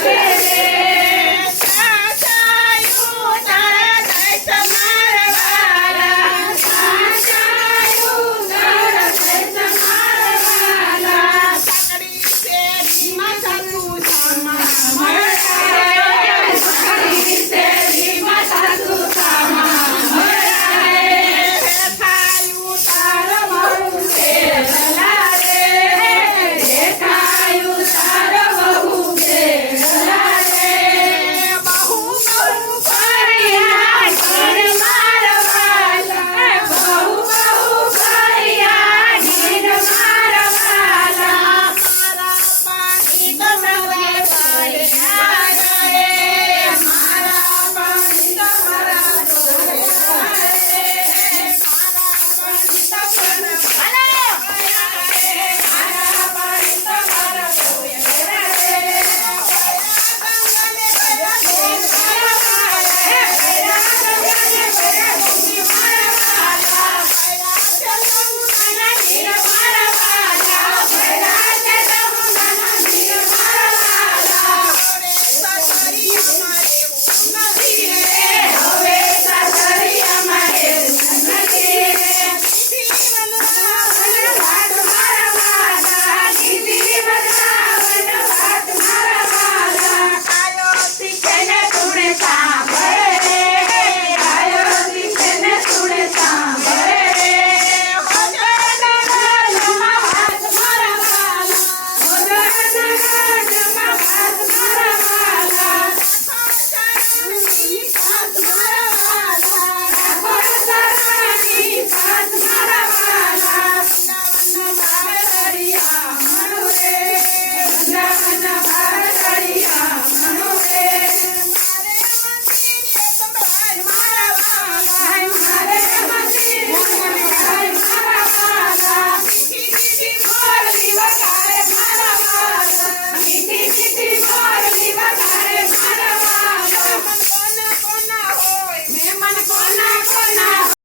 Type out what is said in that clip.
Yes.